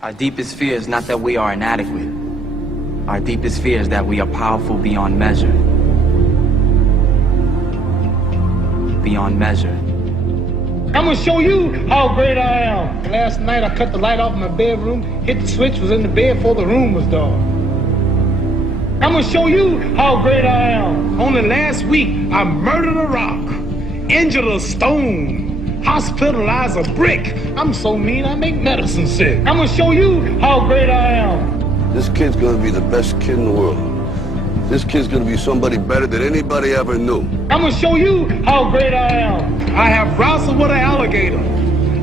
Our deepest fear is not that we are inadequate. Our deepest fear is that we are powerful beyond measure. Beyond measure. I'm gonna show you how great I am. Last night I cut the light off in my bedroom, hit the switch, was in the bed before the room was dark. I'm gonna show you how great I am. Only last week I murdered a rock, injured a stone, hospitalized a brick. I'm so mean I make medicine sick. I'm gonna show you how great I am. This kid's gonna be the best kid in the world. This kid's gonna be somebody better than anybody ever knew. I'm gonna show you how great I am. I have wrestled with an alligator.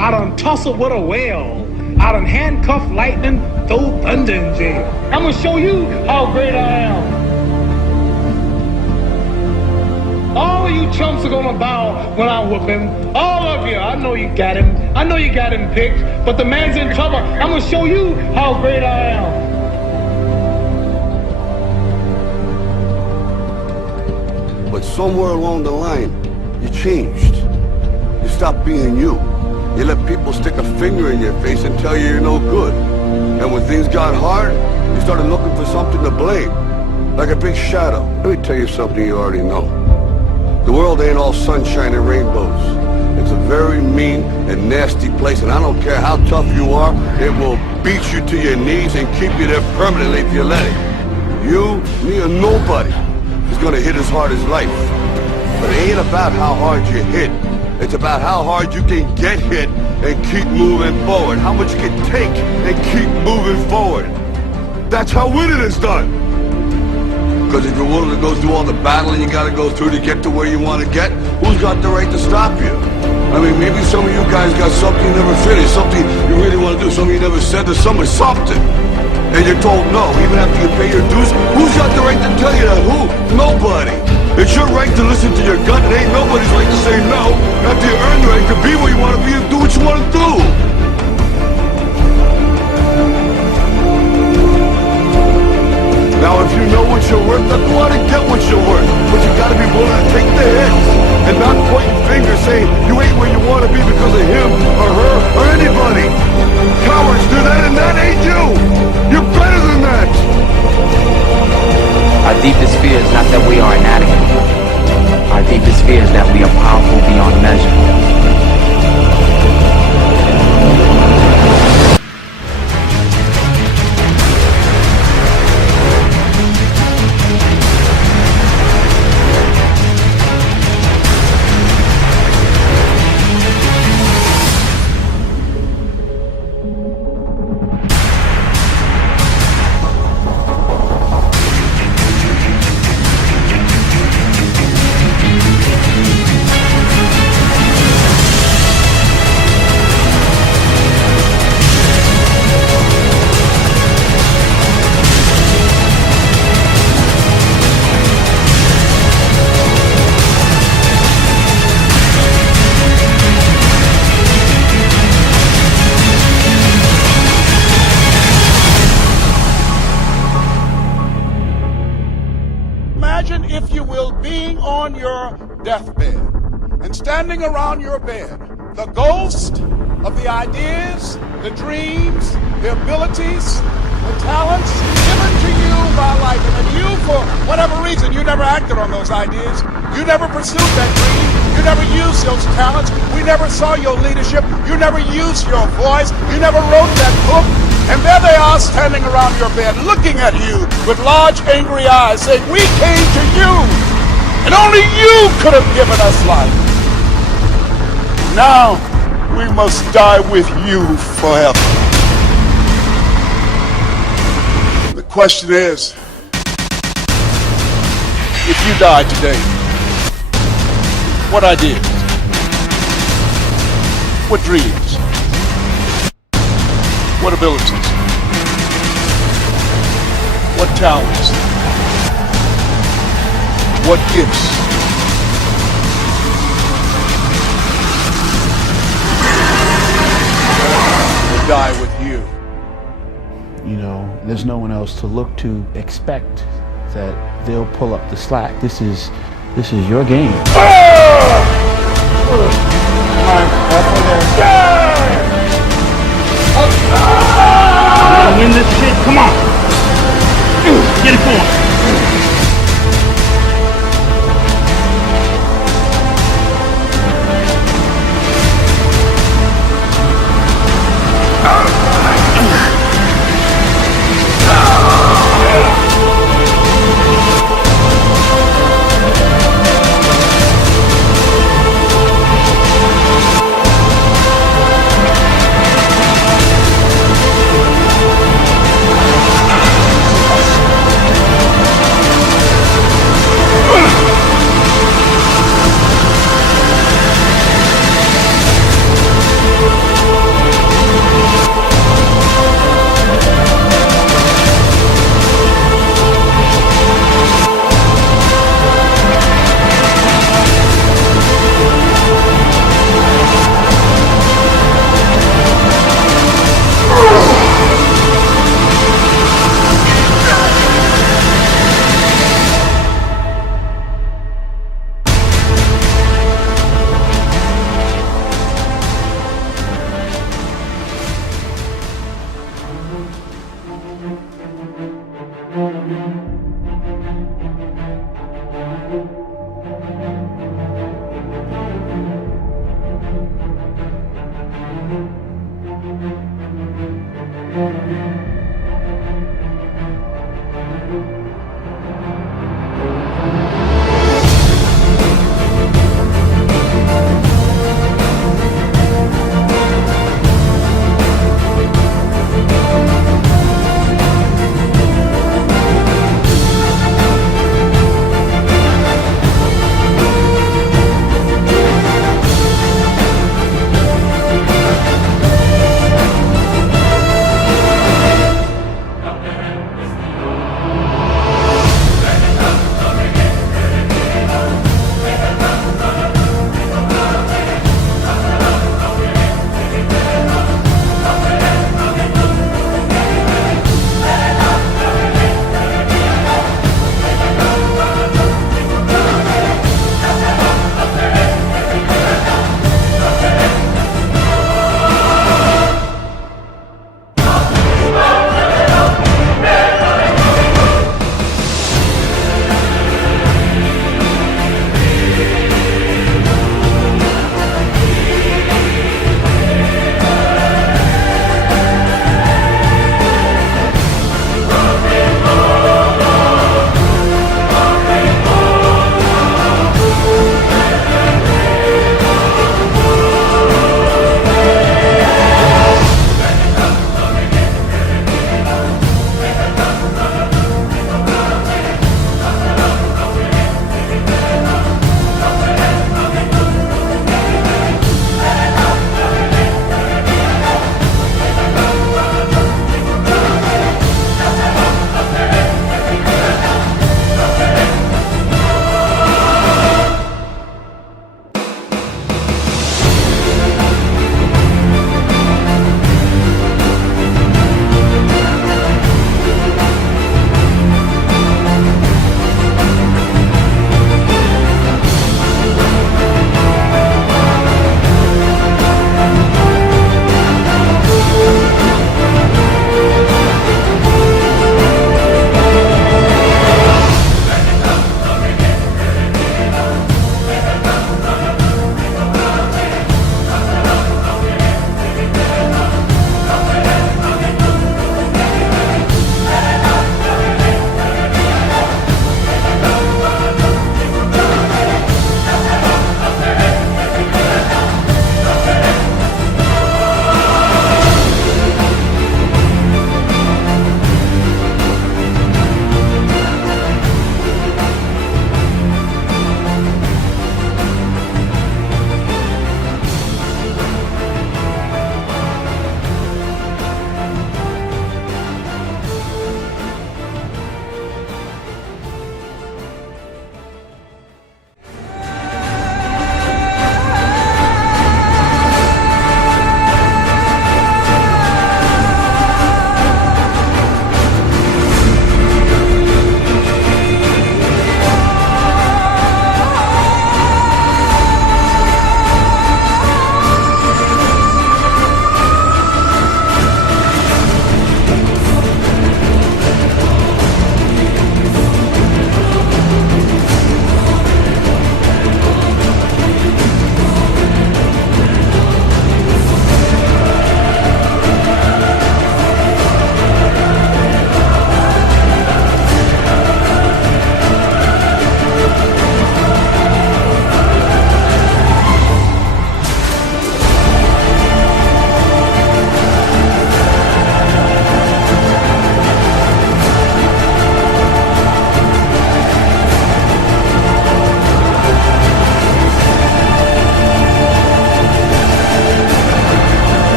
I done tussled with a whale. I done handcuffed lightning, throw thunder in jail. I'm gonna show you how great I am. All of you chumps are gonna bow when I whoop him. All of you. I know you got him. I know you got him picked, but the man's in trouble. I'm gonna show you how great I am. But somewhere along the line, you changed. You stopped being you. You let people stick a finger in your face and tell you you're no good. And when things got hard, you started looking for something to blame, like a big shadow. Let me tell you something you already know. The world ain't all sunshine and rainbows. It's a very mean and nasty place, and I don't care how tough you are, it will beat you to your knees and keep you there permanently if you let it. You, me, or nobody is gonna hit as hard as life. But it ain't about how hard you hit. It's about how hard you can get hit and keep moving forward. How much you can take and keep moving forward. That's how winning is done. Because if you're willing to go through all the battling you gotta go through to get to where you want to get, who's got the right to stop you? I mean, maybe some of you guys got something you never finished, something you really want to do, something you never said to someone, something. And you're told no, even after you pay your dues. Who's got the right to tell you that? Who? Nobody. It's your right to listen to your gut. It ain't nobody's right to say no after you earn the right to be where you want to be and do what you want to do. Now, if you know what you're worth, then go out and get what you're worth. But you gotta be willing to take the hits and not pointing fingers saying you ain't where you want to be because of him or her or anybody. Cowards do that, and that ain't you. You're better than that. Our deepest fear is not that we are inadequate. Our deepest fear is that we are powerful beyond measure. Imagine, if you will, being on your deathbed and standing around your bed, the ghost of the ideas, the dreams, the abilities, the talents given to you by life. And you, for whatever reason, you never acted on those ideas. You never pursued that dream. You never used those talents. We never saw your leadership. You never used your voice. You never wrote that book. And there they are standing around your bed looking at you with large angry eyes saying, we came to you and only you could have given us life. Now we must die with you forever. The question is, if you die today, what ideas? What dreams? What abilities? What talents? What gifts? Will die with you. You know, there's no one else to look to. Expect that they'll pull up the slack. This is your game. Halfway there. that shit. Come on. Get it going.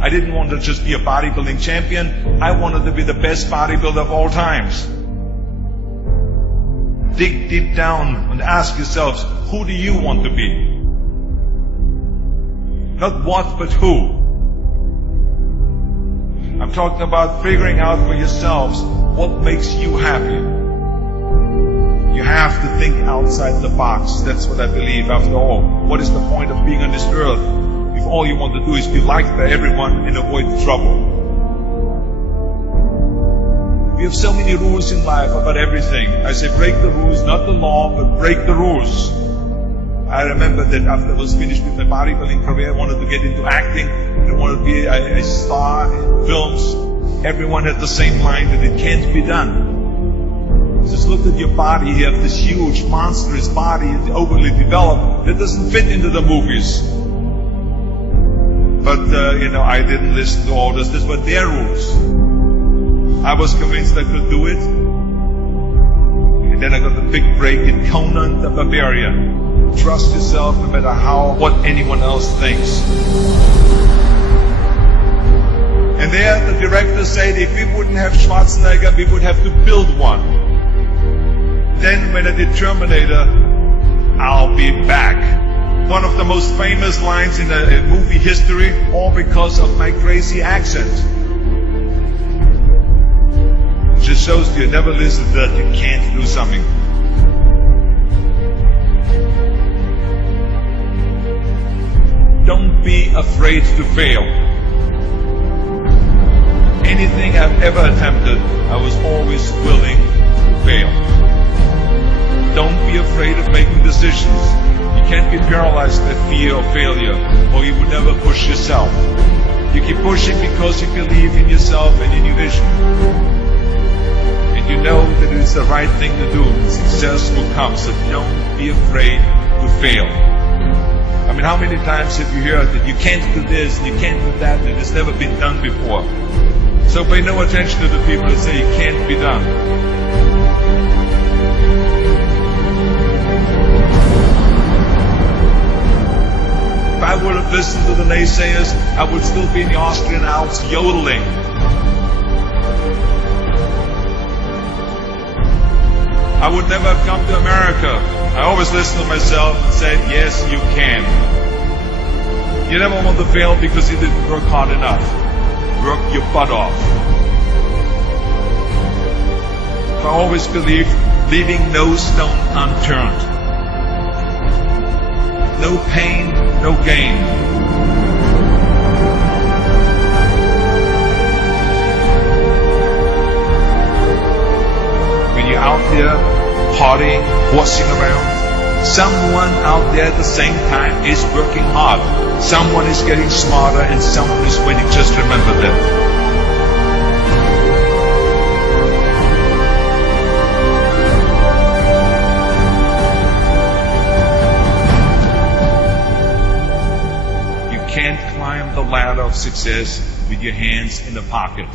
I didn't want to just be a bodybuilding champion. I wanted to be the best bodybuilder of all times. Dig deep down and ask yourselves, who do you want to be? Not what, but who. I'm talking about figuring out for yourselves what makes you happy. You have to think outside the box. That's what I believe. After all, what is the point of being on this earth if all you want to do is be liked by everyone and avoid trouble? We have so many rules in life about everything. I say break the rules, not the law, but break the rules. I remember that after I was finished with my bodybuilding career, I wanted to get into acting. I wanted to be a star in films. Everyone had the same line that it can't be done. Just look at your body. You have this huge, monstrous body, it's overly developed, that doesn't fit into the movies. But, I didn't listen to all this. These were their rules. I was convinced I could do it. And then I got the big break in Conan the Barbarian. Trust yourself no matter what anyone else thinks. And there the director said if we wouldn't have Schwarzenegger, we would have to build one. Then when I did Terminator, I'll be back. One of the most famous lines in movie history, all because of my crazy accent. It just shows you never listen to that you can't do something. Don't be afraid to fail. Anything I've ever attempted, I was always willing to fail. Don't be afraid of making decisions. You can't be paralyzed by fear of failure, or you will never push yourself. You keep pushing because you believe in yourself and in your vision. And you know that it's the right thing to do. Success will come, so don't be afraid to fail. I mean, how many times have you heard that you can't do this, and you can't do that, and it's never been done before? So pay no attention to the people that say it can't be done. If I would have listened to the naysayers, I would still be in the Austrian Alps yodeling. I would never have come to America. I always listened to myself and said, yes, you can. You never want to fail because you didn't work hard enough. Work your butt off. I always believed leaving no stone unturned. No pain, no gain. When you're out there partying, horsing around, someone out there at the same time is working hard. Someone is getting smarter and someone is winning. Just remember that. You can't climb the ladder of success with your hands in the pocket.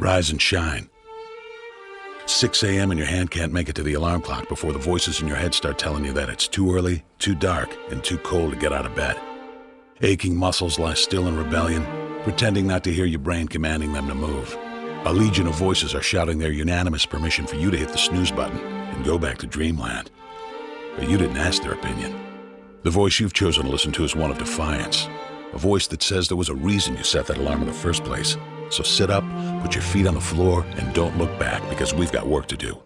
Rise and shine. 6 a.m. and your hand can't make it to the alarm clock before the voices in your head start telling you that it's too early, too dark, and too cold to get out of bed. Aching muscles lie still in rebellion, pretending not to hear your brain commanding them to move. A legion of voices are shouting their unanimous permission for you to hit the snooze button and go back to dreamland. But you didn't ask their opinion. The voice you've chosen to listen to is one of defiance. A voice that says there was a reason you set that alarm in the first place. So sit up, put your feet on the floor, and don't look back, because we've got work to do.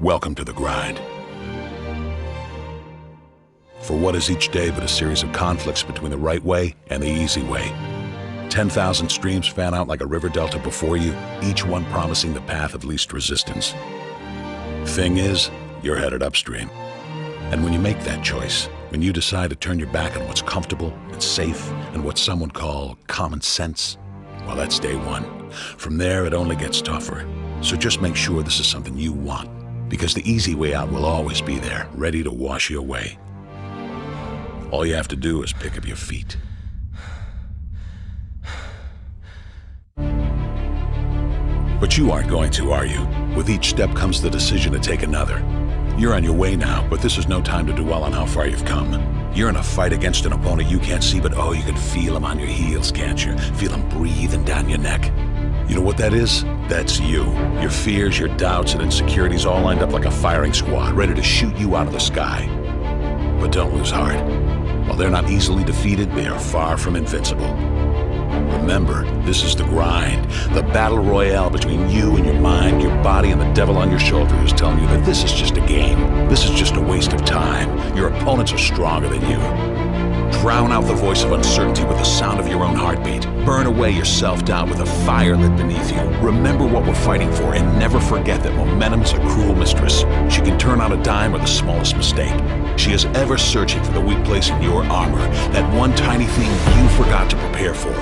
Welcome to the grind. For what is each day but a series of conflicts between the right way and the easy way? 10,000 streams fan out like a river delta before you, each one promising the path of least resistance. Thing is, you're headed upstream. And when you make that choice, when you decide to turn your back on what's comfortable and safe and what some would call common sense, well, that's day one. From there, it only gets tougher. So just make sure this is something you want, because the easy way out will always be there, ready to wash you away. All you have to do is pick up your feet. But you aren't going to, are you? With each step comes the decision to take another. You're on your way now, but this is no time to dwell on how far you've come. You're in a fight against an opponent you can't see, but oh, you can feel him on your heels, can't you? Feel him breathing down your neck. You know what that is? That's you. Your fears, your doubts, and insecurities all lined up like a firing squad, ready to shoot you out of the sky. But don't lose heart. While they're not easily defeated, they are far from invincible. Remember, this is the grind, the battle royale between you and your mind, your body, and the devil on your shoulder who's telling you that this is just a game. This is just a waste of time. Your opponents are stronger than you. Drown out the voice of uncertainty with the sound of your own heartbeat. Burn away your self-doubt with a fire lit beneath you. Remember what we're fighting for, and never forget that momentum's a cruel mistress. She can turn on a dime with the smallest mistake. She is ever searching for the weak place in your armor, that one tiny thing you forgot to prepare for.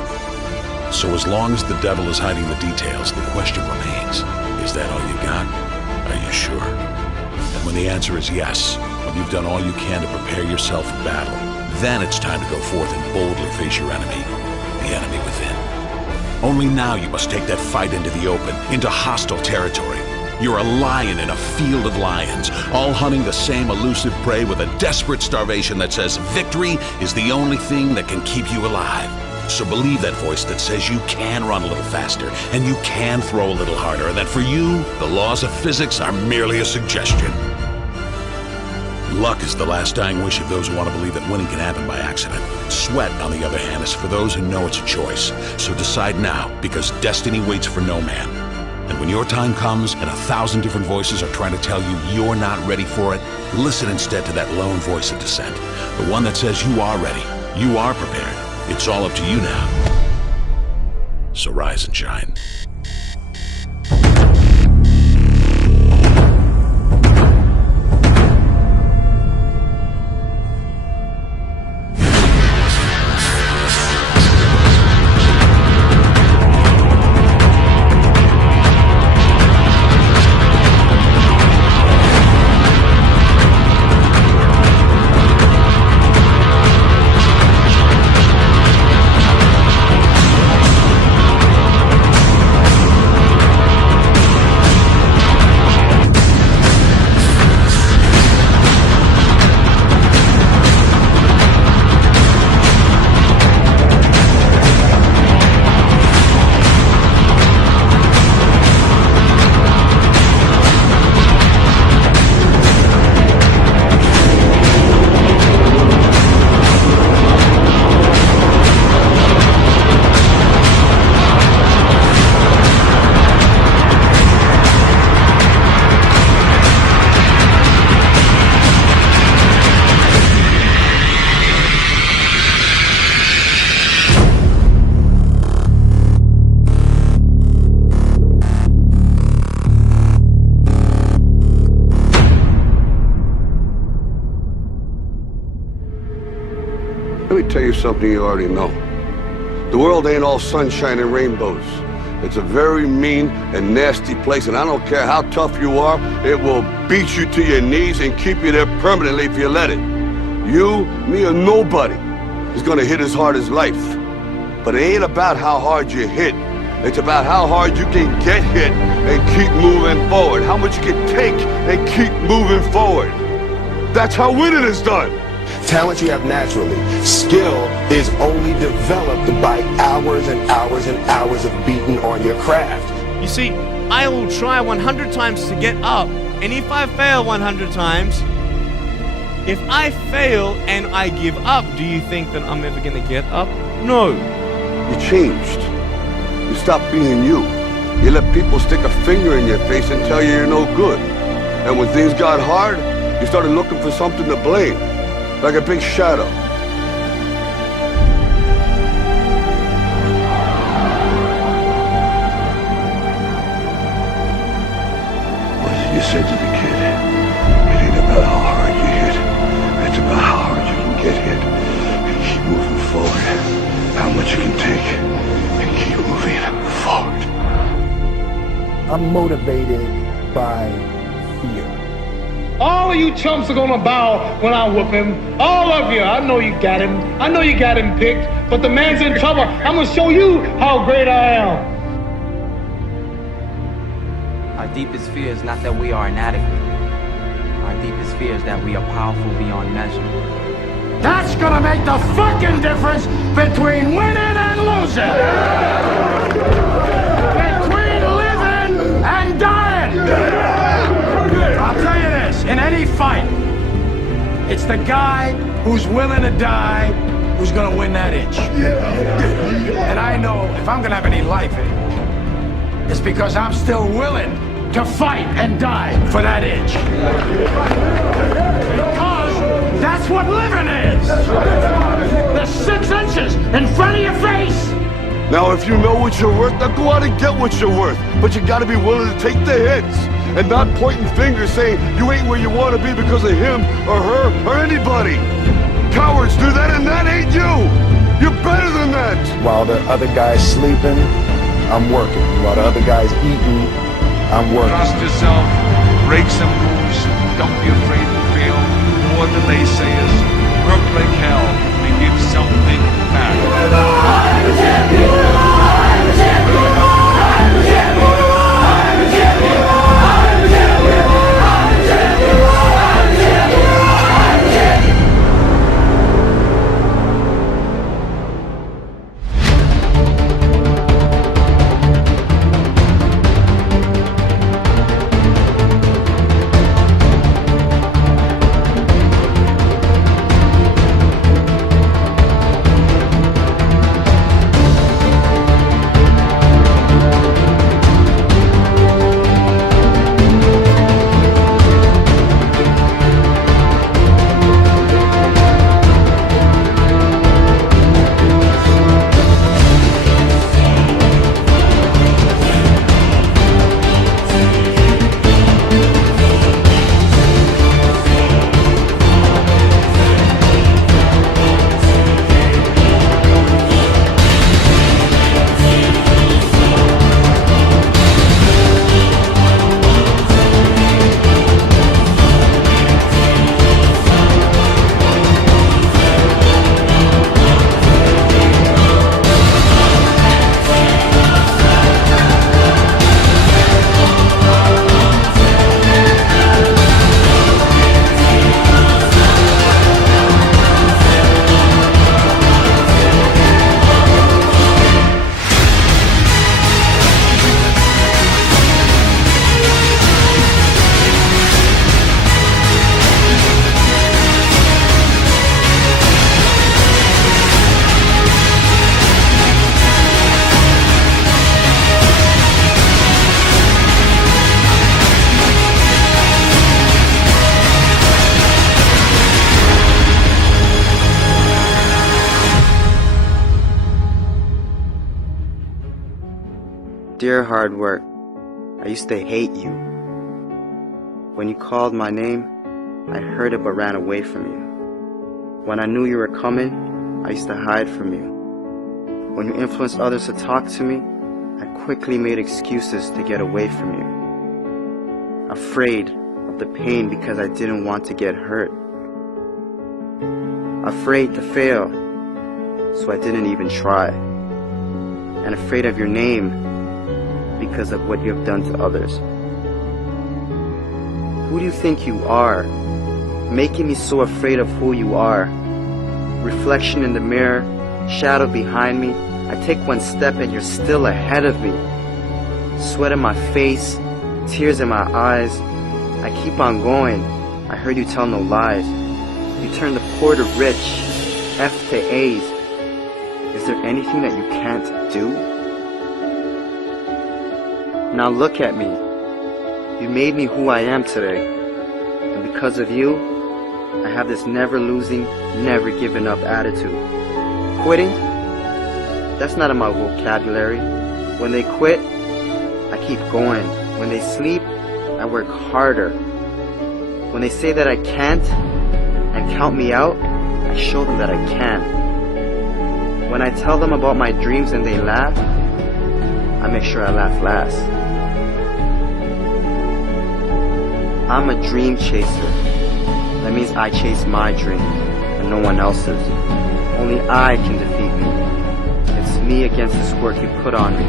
So as long as the devil is hiding the details, the question remains, is that all you got? Are you sure? And when the answer is yes, when you've done all you can to prepare yourself for battle, then it's time to go forth and boldly face your enemy, the enemy within. Only now you must take that fight into the open, into hostile territory. You're a lion in a field of lions, all hunting the same elusive prey with a desperate starvation that says victory is the only thing that can keep you alive. So believe that voice that says you can run a little faster, and you can throw a little harder, and that for you, the laws of physics are merely a suggestion. Luck is the last dying wish of those who want to believe that winning can happen by accident. Sweat, on the other hand, is for those who know it's a choice. So decide now, because destiny waits for no man. And when your time comes and 1,000 different voices are trying to tell you you're not ready for it, listen instead to that lone voice of dissent. The one that says you are ready, you are prepared. It's all up to you now. So rise and shine. Let me tell you something you already know. The world ain't all sunshine and rainbows. It's a very mean and nasty place, and I don't care how tough you are, it will beat you to your knees and keep you there permanently if you let it. You, me, or nobody is gonna hit as hard as life. But it ain't about how hard you hit. It's about how hard you can get hit and keep moving forward. How much you can take and keep moving forward. That's how winning is done. Talent you have naturally. Skill is only developed by hours and hours and hours of beating on your craft. You see, I will try 100 times to get up, and if I fail 100 times, if I fail and I give up, do you think that I'm ever going to get up? No. You changed. You stopped being you. You let people stick a finger in your face and tell you you're no good. And when things got hard, you started looking for something to blame, like a big shadow. What did you say to the kid? It ain't about how hard you hit. It's about how hard you can get hit and keep moving forward. How much you can take and keep moving forward. I'm motivated by fear. All of you chumps are gonna bow when I whoop him. All of you. I know you got him. I know you got him picked. But the man's in trouble. I'm gonna show you how great I am. Our deepest fear is not that we are inadequate. Our deepest fear is that we are powerful beyond measure. That's gonna make the fucking difference between winning and losing. Between living and dying. I'll tell you this, in any fight, it's the guy who's willing to die who's gonna win that inch. And I know if I'm gonna have any life in it, it's because I'm still willing to fight and die for that inch. Because that's what living is. The 6 inches in front of your face. Now, if you know what you're worth, now go out and get what you're worth. But you gotta be willing to take the hits and not pointing fingers saying you ain't where you want to be because of him or her or anybody. Cowards do that, and that ain't you. You're better than that. While the other guy's sleeping, I'm working. While the other guy's eating, I'm working. Trust yourself, break some rules, don't be afraid to fail. More than naysayers, work like hell, and give something back. I'm a champion! I'm a champion! I'm a champion! I'm a champion! I'm a champion! I'm a champion! I'm a champion! I'm a champion! Dear hard work, I used to hate you. When you called my name, I heard it but ran away from you. When I knew you were coming, I used to hide from you. When you influenced others to talk to me, I quickly made excuses to get away from you. Afraid of the pain because I didn't want to get hurt. Afraid to fail, so I didn't even try. and afraid of your name because of what you have done to others. Who do you think you are, making me so afraid of who you are? Reflection in the mirror, shadow behind me. I take one step and you're still ahead of me. Sweat in my face, tears in my eyes. I keep on going. I heard you tell no lies. You turn the poor to rich, F to A's. Is there anything that you can't do? Now look at me. You made me who I am today. And because of you, I have this never losing, never giving up attitude. Quitting? That's not in my vocabulary. When they quit, I keep going. When they sleep, I work harder. When they say that I can't and count me out, I show them that I can. When I tell them about my dreams and they laugh, I make sure I laugh last. I'm a dream chaser. That means I chase my dream and no one else's. Only I can defeat me. It's me against this work you put on me.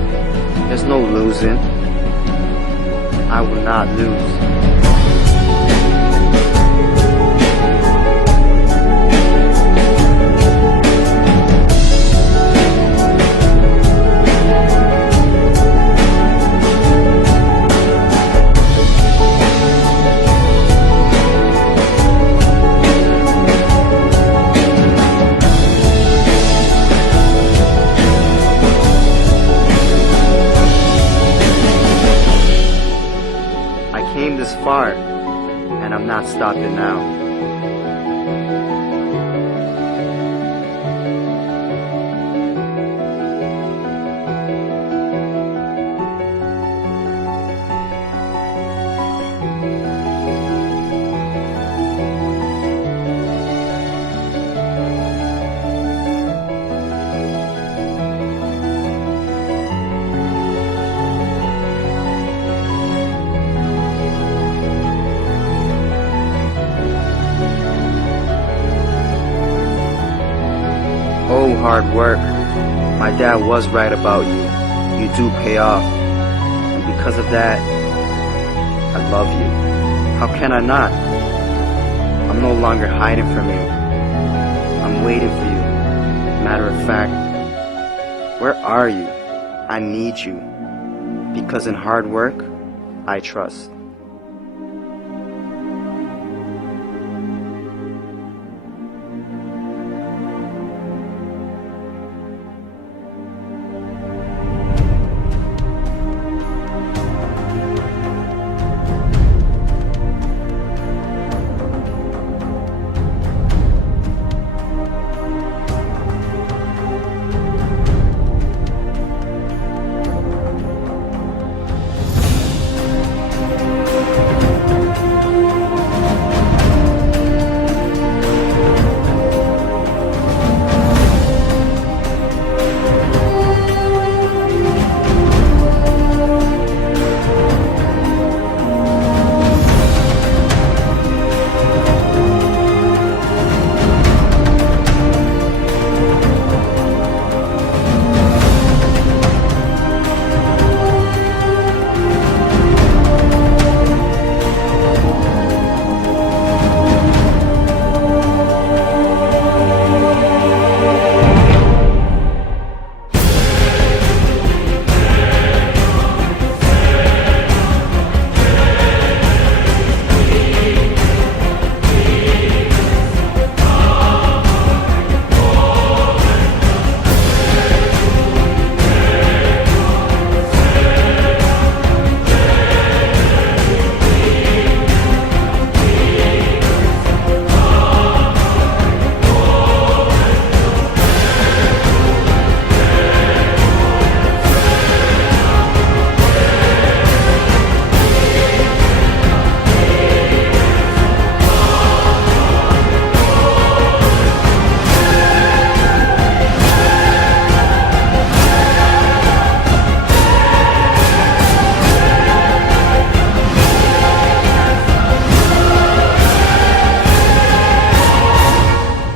There's no losing. I will not lose. This far, and I'm not stopping now. Oh, hard work. My dad was right about you. You do pay off. And because of that, I love you. How can I not? I'm no longer hiding from you. I'm waiting for you. Matter of fact, where are you? I need you. Because in hard work, I trust.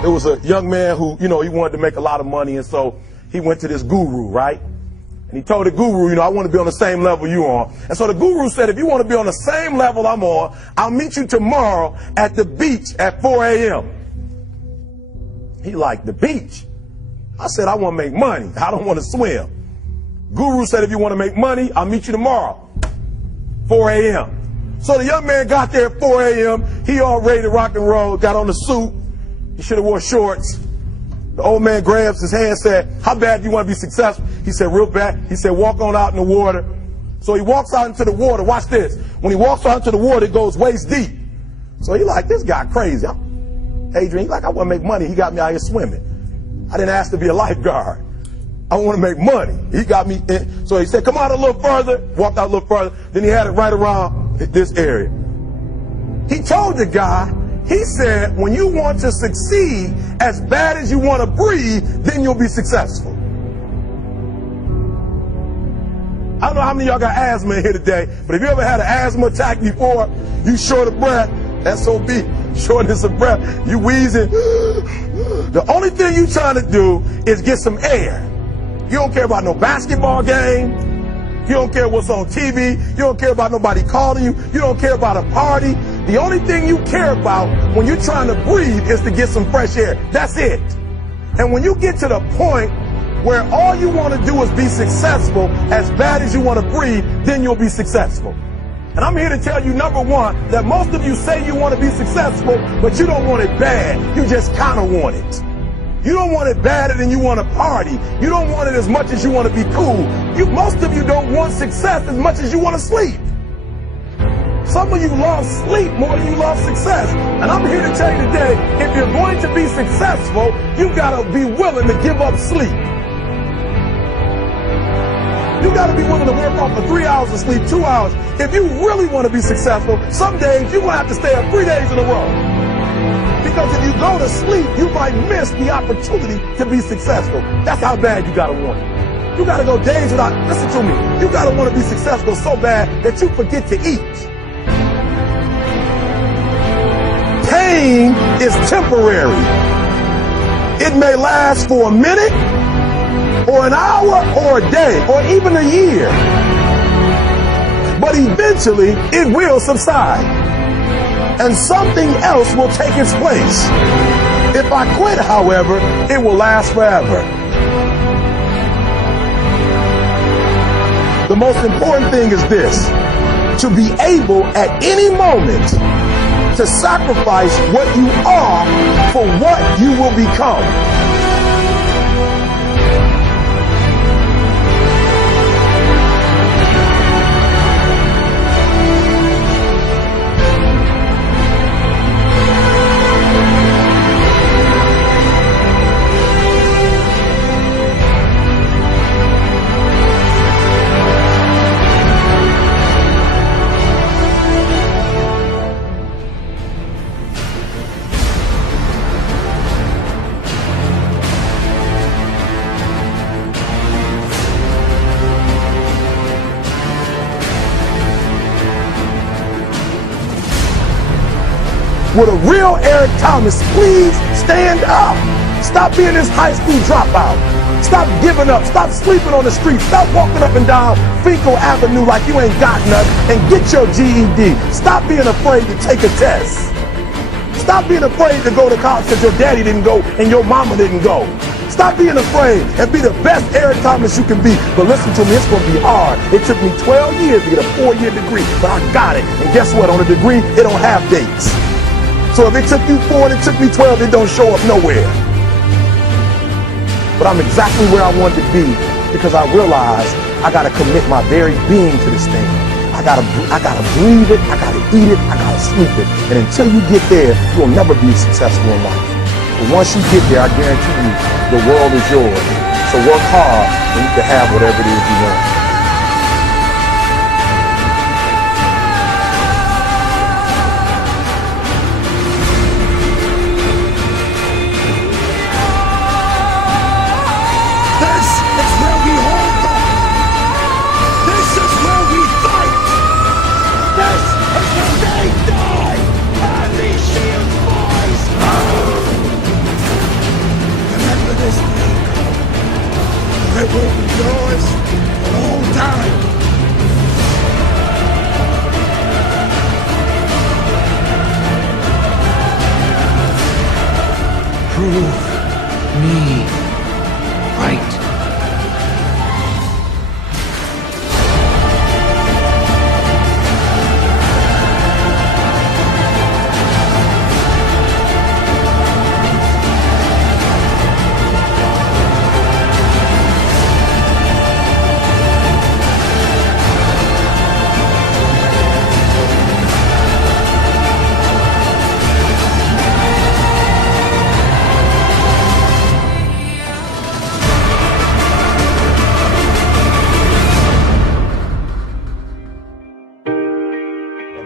It was a young man who, he wanted to make a lot of money, and so he went to this guru, right? And he told the guru, you know, I want to be on the same level you on. And so the guru said, if you want to be on the same level I'm on, I'll meet you tomorrow at the beach at 4 a.m. He liked the beach. I said, I want to make money. I don't want to swim. Guru said, if you want to make money, I'll meet you tomorrow, 4 a.m. So the young man got there at 4 a.m. He all ready to rock and roll, got on the suit. He should have wore shorts. The old man grabs his hand and said, how bad do you want to be successful? He said, real bad. He said, walk on out in the water. So he walks out into the water. Watch this. When he walks out into the water, it goes waist deep. So he like, this guy crazy. Adrian, he like, I want to make money. He got me out here swimming. I didn't ask to be a lifeguard. I want to make money. He got me in. So he said, come out a little further. Walked out a little further. Then he had it right around this area. He told the guy, he said, when you want to succeed as bad as you want to breathe, then you'll be successful. I don't know how many of y'all got asthma in here today, but if you ever had an asthma attack before, you short of breath, SOB, shortness of breath, you wheezing. The only thing you trying to do is get some air. You don't care about no basketball game. You don't care what's on TV. You don't care about nobody calling you. You don't care about a party. The only thing you care about when you're trying to breathe is to get some fresh air. That's it. And when you get to the point where all you want to do is be successful as bad as you want to breathe, then you'll be successful. And I'm here to tell you, number one, that most of you say you want to be successful, but you don't want it bad. You just kind of want it. You don't want it badder than you want to party. You don't want it as much as you want to be cool. Most of you don't want success as much as you want to sleep. Some of you love sleep more than you love success. And I'm here to tell you today, if you're going to be successful, you got to be willing to give up sleep. You got to be willing to work off for 3 hours of sleep, 2 hours. If you really want to be successful, some days you're going to have to stay up 3 days in a row. Because if you go to sleep, you might miss the opportunity to be successful. That's how bad you got to want it. You got to go days without, listen to me, you got to want to be successful so bad that you forget to eat. Pain is temporary. It may last for a minute, or an hour, or a day, or even a year. But eventually, it will subside. And something else will take its place. If I quit, however, it will last forever. The most important thing is this: to be able at any moment to sacrifice what you are for what you will become. With a real Eric Thomas, please stand up. Stop being this high school dropout. Stop giving up. Stop sleeping on the street. Stop walking up and down Finkel Avenue like you ain't got nothing, and get your GED. Stop being afraid to take a test. Stop being afraid to go to college because your daddy didn't go and your mama didn't go. Stop being afraid and be the best Eric Thomas you can be. But listen to me, it's going to be hard. It took me 12 years to get a 4-year degree, but I got it. And guess what? On a degree, it don't have dates. So if it took you 4 and it took me 12, it don't show up nowhere. But I'm exactly where I wanted to be because I realized I got to commit my very being to this thing. I gotta breathe it, I gotta eat it, I gotta sleep it. And until you get there, you'll never be successful in life. But once you get there, I guarantee you, the world is yours. So work hard and you can have whatever it is you want. It will be yours. time. Prove me right.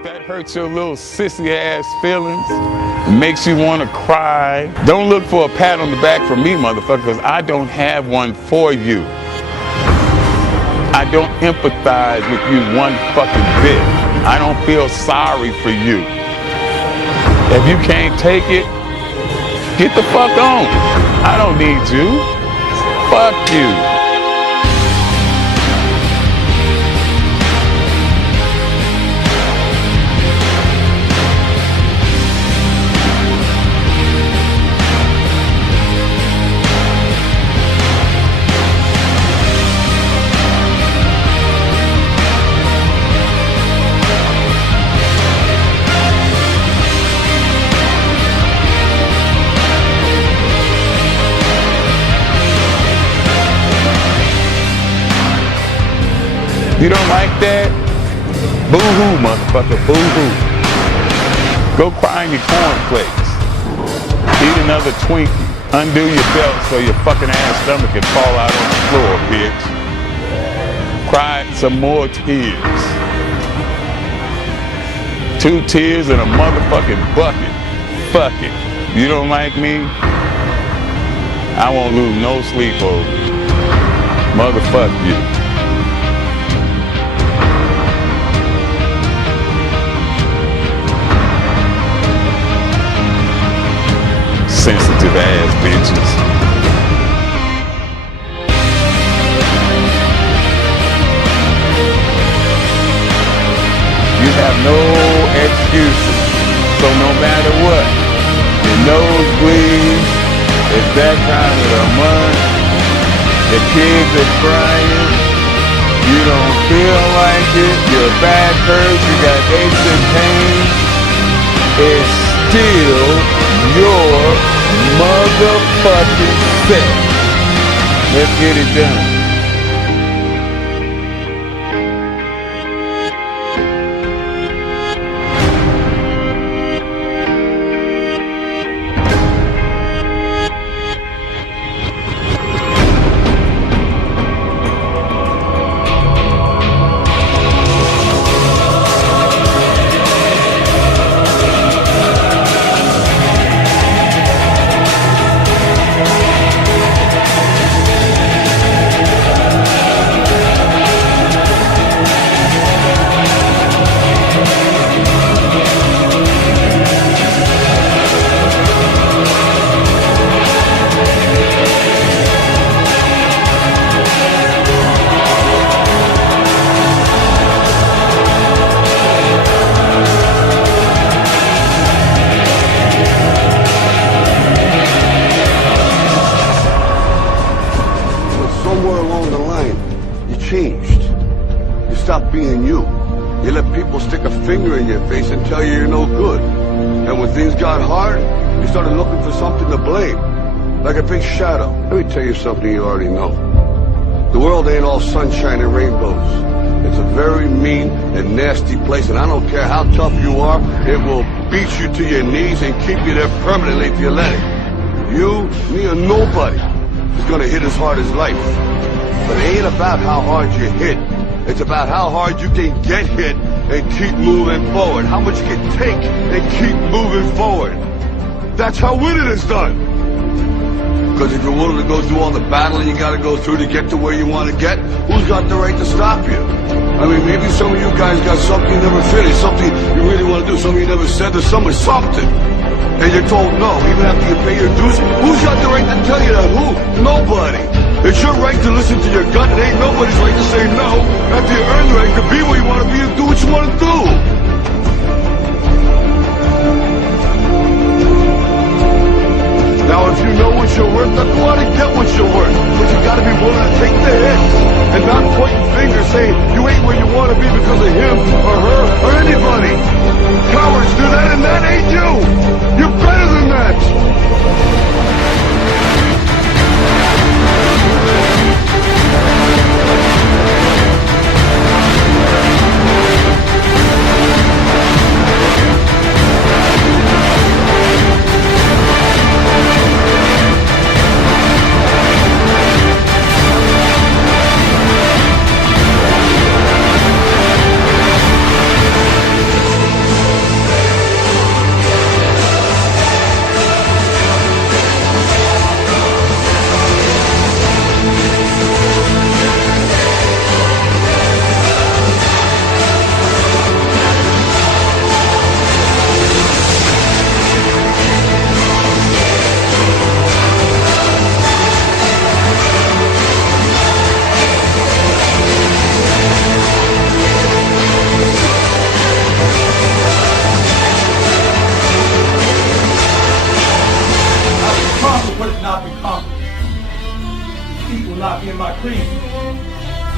That hurts your little sissy ass feelings. It makes you want to cry. Don't look for a pat on the back from me, motherfucker, because I don't have one for you. I don't empathize with you one fucking bit. I don't feel sorry for you. If you can't take it, get the fuck on. I don't need you. Fuck you. You don't like that? Boo-hoo, motherfucker, boo-hoo. Go cry in your cornflakes. Eat another Twinkie. Undo your belt so your fucking ass stomach can fall out on the floor, bitch. Cry some more tears. 2 tears in a motherfucking bucket. Fuck it. You don't like me? I won't lose no sleep over you. Motherfuck you. Sensitive ass bitches. You have no excuses. So no matter what, your nose bleeds, it's that time of the month, the kids are crying, you don't feel like it, your back hurts, you got aches and pains, it's still your motherfucking set. Let's get it done. Changed. You stop being you. You let people stick a finger in your face and tell you you're no good. And when things got hard, you started looking for something to blame. Like a big shadow. Let me tell you something you already know. The world ain't all sunshine and rainbows. It's a very mean and nasty place, and I don't care how tough you are, it will beat you to your knees and keep you there permanently if you let it. You, me, or nobody is gonna hit as hard as life. But it ain't about how hard you hit. It's about how hard you can get hit and keep moving forward. How much you can take and keep moving forward. That's how winning is done. Because if you're willing to go through all the battling you gotta go through to get to where you want to get, who's got the right to stop you? I mean, maybe some of you guys got something you never finished, something you really want to do, something you never said to someone, something. And you're told no, even after you pay your dues. Who's got the right to tell you that? Who? Nobody. It's your right to listen to your gut. It ain't nobody's right to say no after you earn the right to be where you want to be and do what you want to do. Now, if you know what you're worth, then go out and get what you're worth. But you gotta be willing to take the hits and not pointing fingers saying you ain't where you want to be because of him or her or anybody. Cowards do that, and that ain't you. You're better than that.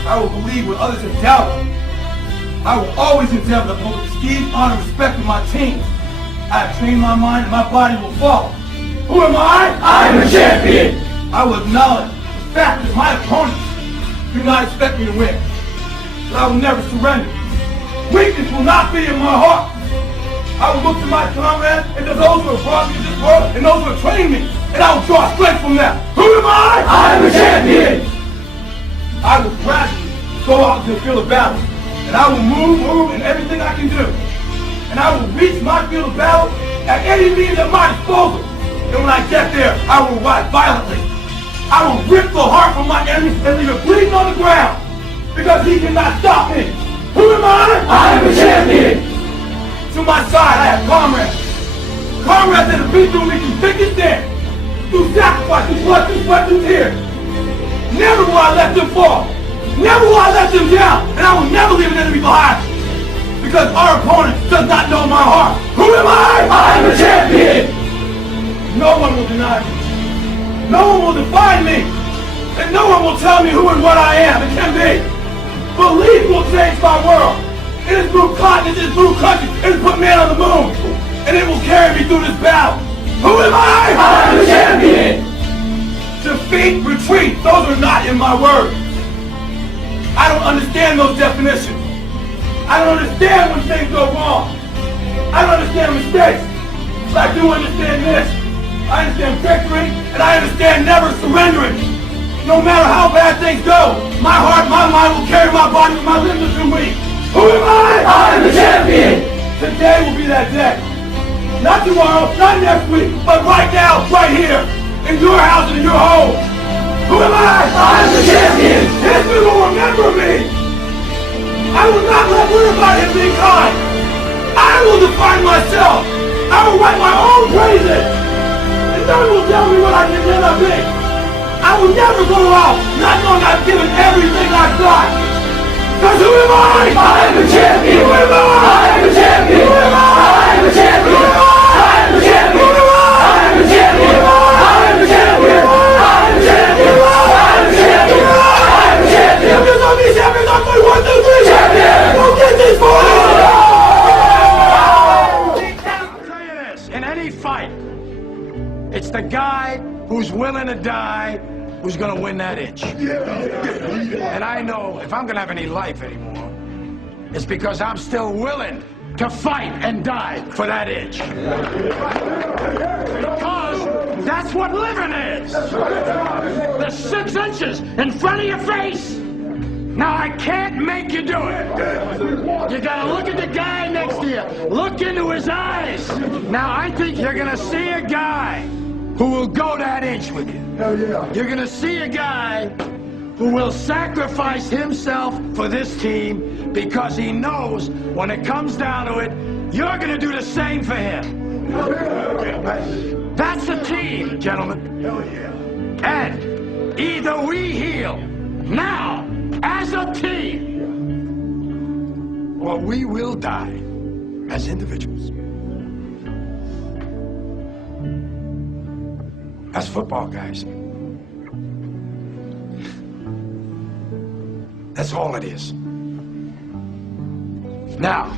I will believe what others have doubted. I will always endeavor to uphold the esteem, honor, and respect of my team. I have trained my mind and my body will follow. Who am I? I am a champion. I will acknowledge the fact that my opponents do not expect me to win. But I will never surrender. Weakness will not be in my heart. I will look to my comrades and to those who have brought me to this world and those who have trained me, and I will draw strength from them. Who am I? I am a champion. I will gradually go out into the field of battle, and I will move in everything I can do. And I will reach my field of battle at any means at my disposal. And when I get there, I will ride violently. I will rip the heart from my enemy and leave it bleeding on the ground, because he cannot stop me. Who am I? I am a champion. To my side, I have comrades. Comrades that have been through me through thick and thin, through sacrifice, through blood, through sweat, through tears. Never will I let them fall. Never will I let them down. And I will never leave an enemy behind. Because our opponent does not know my heart. Who am I? I am a champion. No one will deny me. No one will define me. And no one will tell me who and what I am and can be. Belief will change my world. It has moved continents, it has moved countries, it has put man on the moon. And it will carry me through this battle. Who am I? I am a champion. Defeat, retreat, those are not in my words. I don't understand those definitions. I don't understand when things go wrong. I don't understand mistakes. But I do understand this. I understand victory, and I understand never surrendering. No matter how bad things go, my heart, my mind will carry my body when my limbs are too weak. Who am I? I am the champion. Today will be that day. Not tomorrow, not next week, but right now, right here, in your house and in your home. Who am I? I am the champion. History will remember me. I will not let everybody have been kind. I will define myself. I will write my own praises. And no one will tell me what I can never be. I will never go out not knowing I've given everything I've got. Because who am I? I am the champion. Who am I? I am the champion. Who am I? I am the champion. Who am I? I am the champion. Who am I? I am the champion. I am the champion. I am the champion. I am the champion. I am the champion. Champions on me, champions on me. 1, 2, 3. Champion. Go get these boys. I'll tell you this, in any fight, it's the guy who's willing to die who's gonna win that inch. And I know if I'm gonna have any life anymore, it's because I'm still willing to fight and die for that inch. Because that's what living is. The 6 inches in front of your face. Now I can't make you do it. You gotta look at the guy next to you. Look into his eyes. Now I think you're gonna see a guy who will go that inch with you. Hell yeah. You're gonna see a guy who will sacrifice himself for this team because he knows when it comes down to it, you're gonna do the same for him. Hell yeah. That's a team, gentlemen. Hell yeah. And Either we heal now as a team, or we will die as individuals. That's football, guys. That's all it is. Now,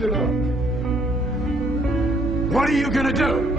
what are you gonna do?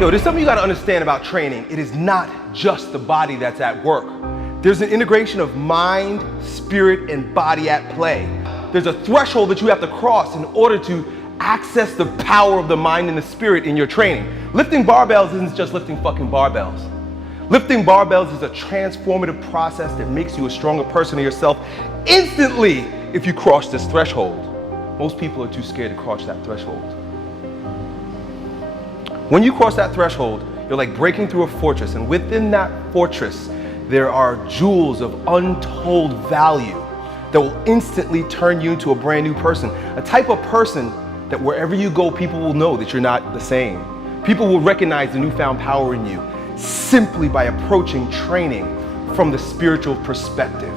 Yo, there's something you gotta understand about training. It is not just the body that's at work. There's an integration of mind, spirit, and body at play. There's a threshold that you have to cross in order to access the power of the mind and the spirit in your training. Lifting barbells isn't just lifting fucking barbells. Lifting barbells is a transformative process that makes you a stronger person of yourself instantly if you cross this threshold. Most people are too scared to cross that threshold. When you cross that threshold, you're like breaking through a fortress, and within that fortress, there are jewels of untold value that will instantly turn you into a brand new person. A type of person that wherever you go, people will know that you're not the same. People will recognize the newfound power in you simply by approaching training from the spiritual perspective.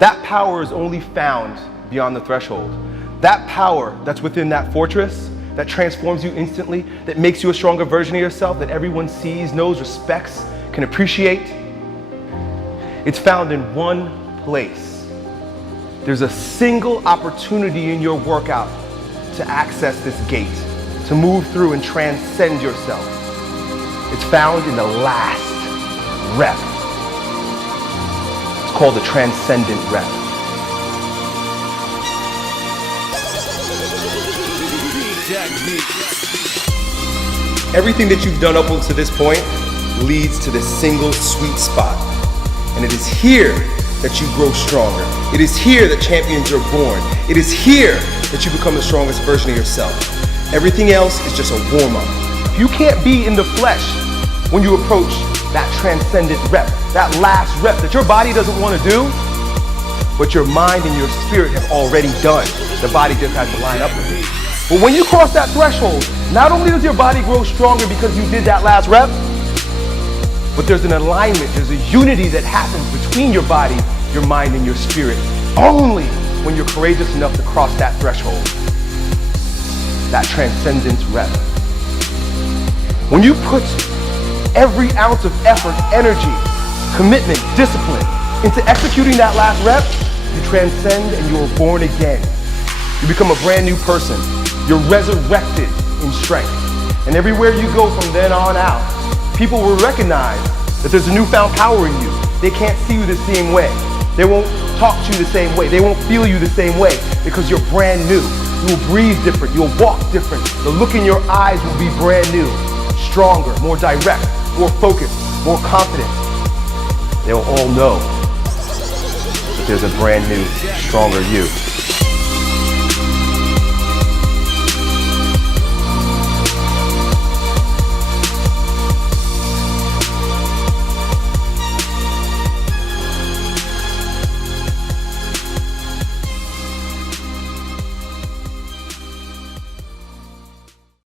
That power is only found beyond the threshold. That power that's within that fortress, that transforms you instantly, that makes you a stronger version of yourself, that everyone sees, knows, respects, can appreciate, it's found in one place. There's a single opportunity in your workout to access this gate, to move through and transcend yourself. It's found in the last rep. It's called the transcendent rep. Everything that you've done up until this point leads to this single sweet spot. And it is here that you grow stronger. It is here that champions are born. It is here that you become the strongest version of yourself. Everything else is just a warm-up. You can't be in the flesh when you approach that transcendent rep, that last rep that your body doesn't want to do, but your mind and your spirit have already done. The body just has to line up with it. But when you cross that threshold, not only does your body grow stronger because you did that last rep, but there's an alignment, there's a unity that happens between your body, your mind, and your spirit, only when you're courageous enough to cross that threshold, that transcendence rep. When you put every ounce of effort, energy, commitment, discipline into executing that last rep, you transcend and you are born again. You become a brand new person. You're resurrected in strength. And everywhere you go from then on out, people will recognize that there's a newfound power in you. They can't see you the same way. They won't talk to you the same way. They won't feel you the same way because you're brand new. You will breathe different. You'll walk different. The look in your eyes will be brand new, stronger, more direct, more focused, more confident. They'll all know that there's a brand new, stronger you.